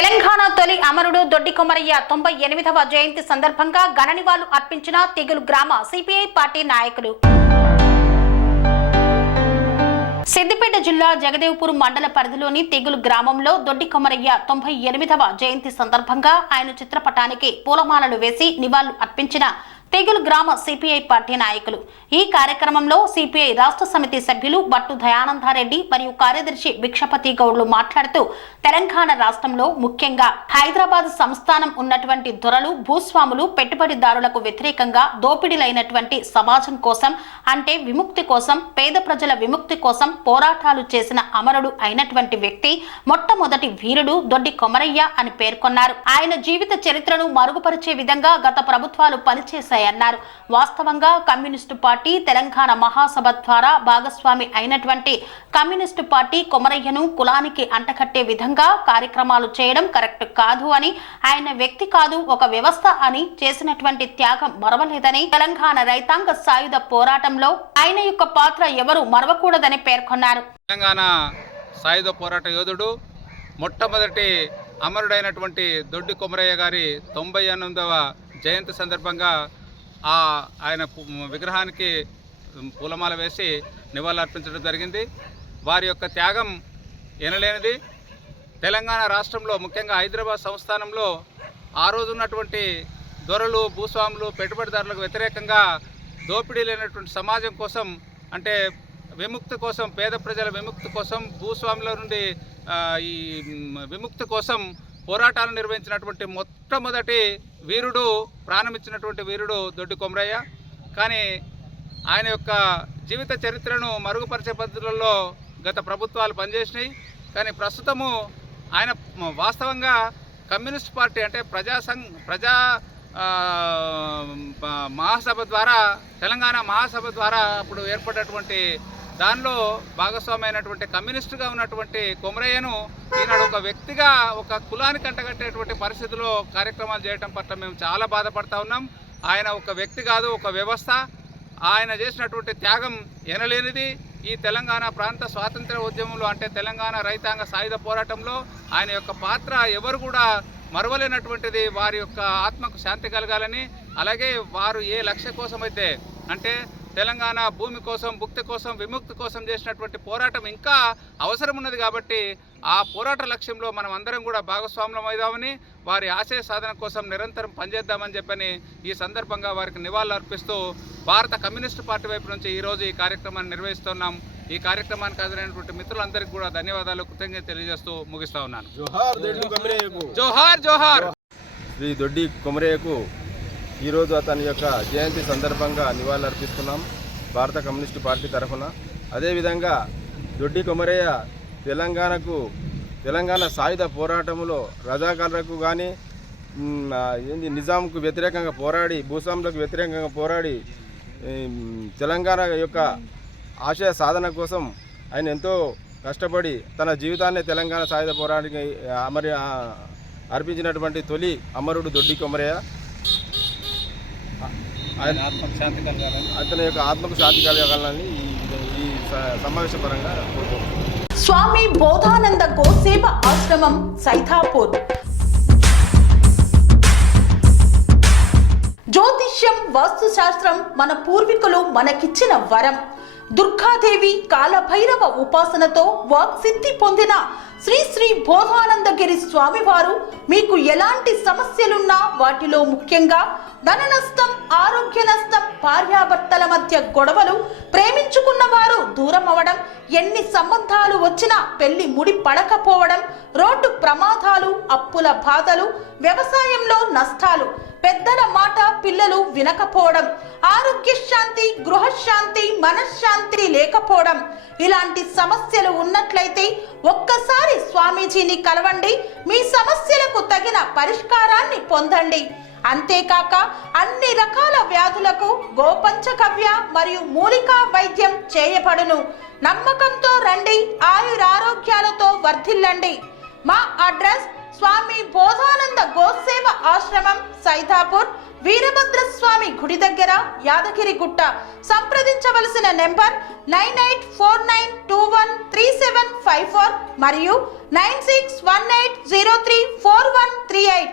తెలంగాణ తొలి అమరుడు దొడ్డి కొమరయ్య 98వ జయంతి సందర్భంగా ఘన నివాళులు అర్పించిన తెగులు గ్రామ సిపిఐ పార్టీ నాయకులు. సిద్దిపేట జిల్లా జగదేవ్పూర్ మండల పరిధిలోని తెగులు గ్రామంలో దొడ్డి కొమరయ్య 98వ జయంతి సందర్భంగా ఆయన చిత్రపటానికి పూలమాలలు వేసి నివాళులు అర్పించిన తెగులు గ్రామ సిపిఐ పార్టీ నాయకులు. ఈ కార్యక్రమంలో సిపిఐ రాష్ట్ర సమితి సభ్యులు బట్టు దయానందారెడ్డి మరియు కార్యదర్శి భిక్షపతి గౌడ్లు మాట్లాడుతూ తెలంగాణ రాష్ట్రంలో ముఖ్యంగా హైదరాబాద్ సంస్థానం ఉన్నటువంటి దొరలు, భూస్వాములు, పెట్టుబడిదారులకు వ్యతిరేకంగా దోపిడీలైనటువంటి సమాజం కోసం అంటే విముక్తి కోసం, పేద ప్రజల విముక్తి కోసం పోరాటాలు చేసిన అమరుడు అయినటువంటి వ్యక్తి మొట్టమొదటి వీరుడు దొడ్డి కొమరయ్య అని పేర్కొన్నారు. ఆయన జీవిత చరిత్రను మరుగుపరిచే విధంగా గత ప్రభుత్వాలు పనిచేశాయన్నారు. వాస్తవంగా కమ్యూనిస్టు పార్టీ తెలంగాణ మహాసభ ద్వారా భాగస్వామి అయినటువంటి కమ్యూనిస్టు పార్టీ కొమరయ్యను కులానికి అంటకట్టే విధంగా కార్యక్రమాలు చేయడం కరెక్ట్ కాదు అని, ఆయన వ్యక్తి కాదు ఒక వ్యవస్థ అని చేసినటువంటి త్యాగం మరవలేదని, తెలంగాణ రైతాంగ సాయుధ పోరాటంలో ఆయన యొక్క పాత్ర ఎవరు మరవకూడదని పేర్కొన్నారు. తెలంగాణ సాయుధ పోరాట యోధుడు మొట్టమొదటి అమరుడైనటువంటి దొడ్డి కొమరయ్య గారి 98వ జయంతి సందర్భంగా ఆయన విగ్రహానికి పూలమాల వేసి నివాళులు అర్పించడం జరిగింది. వారి యొక్క త్యాగం ఎనలేనిది. తెలంగాణ రాష్ట్రంలో ముఖ్యంగా హైదరాబాద్ సంస్థానంలో ఆ రోజు ఉన్నటువంటి దొరలు, భూస్వాములు, పెట్టుబడిదారులకు వ్యతిరేకంగా దోపిడీ లేనటువంటి సమాజం కోసం అంటే విముక్తి కోసం, పేద ప్రజల విముక్తి కోసం, భూస్వాముల నుండి ఈ విముక్తి కోసం పోరాటాలు నిర్వహించినటువంటి మొట్టమొదటి వీరుడు, ప్రాణమిచ్చినటువంటి వీరుడు దొడ్డి కొమరయ్య. కానీ ఆయన యొక్క జీవిత చరిత్రను మరుగుపరిచే పద్ధతులలో గత ప్రభుత్వాలు పనిచేసినాయి. కానీ ప్రస్తుతము ఆయన వాస్తవంగా కమ్యూనిస్ట్ పార్టీ అంటే ప్రజా మహాసభ ద్వారా, తెలంగాణ మహాసభ ద్వారా అప్పుడు ఏర్పడినటువంటి దానిలో భాగస్వామి అయినటువంటి కమ్యూనిస్టుగా ఉన్నటువంటి కొమరయ్యను ఈనాడు ఒక వ్యక్తిగా ఒక కులానికి అంటగట్టేటువంటి పరిస్థితిలో కార్యక్రమాలు చేయడం పట్ల మేము చాలా బాధపడతా ఉన్నాం. ఆయన ఒక వ్యక్తి కాదు, ఒక వ్యవస్థ. ఆయన చేసినటువంటి త్యాగం ఎనలేనిది. ఈ తెలంగాణ ప్రాంత స్వాతంత్ర ఉద్యమంలో అంటే తెలంగాణ రైతాంగ సాయుధ పోరాటంలో ఆయన యొక్క పాత్ర ఎవరు కూడా మరవలేనటువంటిది. వారి యొక్క ఆత్మకు శాంతి కలగాలని, అలాగే వారు ఏ లక్ష్య కోసమైతే అంటే తెలంగాణ భూమి కోసం, భుక్తి కోసం, విముక్తి కోసం చేసినటువంటి పోరాటం ఇంకా అవసరం ఉన్నది. కాబట్టి ఆ పోరాట లక్ష్యంలో మనం అందరం కూడా భాగస్వాములం అవుదామని, వారి ఆశయ సాధన కోసం నిరంతరం పనిచేద్దామని చెప్పని ఈ సందర్భంగా వారికి నివాళులు అర్పిస్తూ భారత కమ్యూనిస్టు పార్టీ వైపు నుంచి ఈరోజు ఈ కార్యక్రమాన్ని నిర్వహిస్తున్నాం. ఈ కార్యక్రమానికి హాజరైనటువంటి మిత్రులందరికీ కూడా ధన్యవాదాలు, కృతజ్ఞత తెలియజేస్తూ ముగిస్తా ఉన్నాను. జోహార్ జోహార్. శ్రీ దొడ్డి కొమరయ్యకు ఈరోజు అతని యొక్క జయంతి సందర్భంగా నివాళులు అర్పిస్తున్నాం భారత కమ్యూనిస్టు పార్టీ తరఫున. అదేవిధంగా దొడ్డి కొమరయ్య తెలంగాణ సాయుధ పోరాటంలో రజాకారులకు కానీ నిజాంకు వ్యతిరేకంగా పోరాడి, భూస్వాములకు వ్యతిరేకంగా పోరాడి తెలంగాణ యొక్క ఆశయ సాధన కోసం ఆయన ఎంతో కష్టపడి తన జీవితాన్ని తెలంగాణ సాయుధ పోరాటానికి అర్పించినటువంటి తొలి అమరుడు దొడ్డి కొమరయ్య. అతని యొక్క ఆత్మకు శాంతి కలగాలని ఈ సమావేశపరంగా కోరుకుంటున్నాను. స్వామి బోధానంద గోసేవ ఆశ్రమం సైథాపూర్. జ్యోతిష్యం, వాస్తుశాస్త్రం మన పూర్వీకులు మనకిచ్చిన వరం. దుర్గాదేవి, కాలభైరవ ఉపాసనతో వాక్సిద్ధి పొందిన శ్రీ శ్రీ బోధానందగిరి స్వామివారు మీకు ఎలాంటి సమస్యలున్నా, వాటిలో ముఖ్యంగా ధన నష్టం, ఆరోగ్య నష్టం, భార్యాభర్తల మధ్య గొడవలు, ప్రేమించుకున్న వారు దూరం అవడం, ఎన్ని సంబంధాలు వచ్చినా పెళ్లి ముడి పడకపోవడం, రోడ్డు ప్రమాదాలు, అప్పుల బాధలు, వ్యవసాయంలో నష్టాలు, పెద్దల మాట పిల్లలు వినకపోవడం, ఆరోగ్య శాంతి, గృహశాంతి, మనశ్శాంతి లేకపోవడం, ఇలాంటి సమస్యలు ఉన్నట్లయితే ఒక్కసారి స్వామీజీని కలవండి. మీ సమస్యలకు తగిన పరిష్కారాన్ని పొందండి. అంతేకాక అన్ని రకాల వ్యాధులకు గోపంచకవ్య మరియు మూలికా వైద్యం చేయబడును. నమ్మకంతో రండి, ఆయురారోగ్యాలతో వర్ధిల్లండి. మా అడ్రస్ స్వామి బోధానంద గోసేవ ఆశ్రమం సైథాపూర్, వీరభద్రస్వామి గుడి దగ్గర, యాదగిరిగుట్ట. సంప్రదించవలసిన నెంబర్ 9849213754 మరియు 9618034138.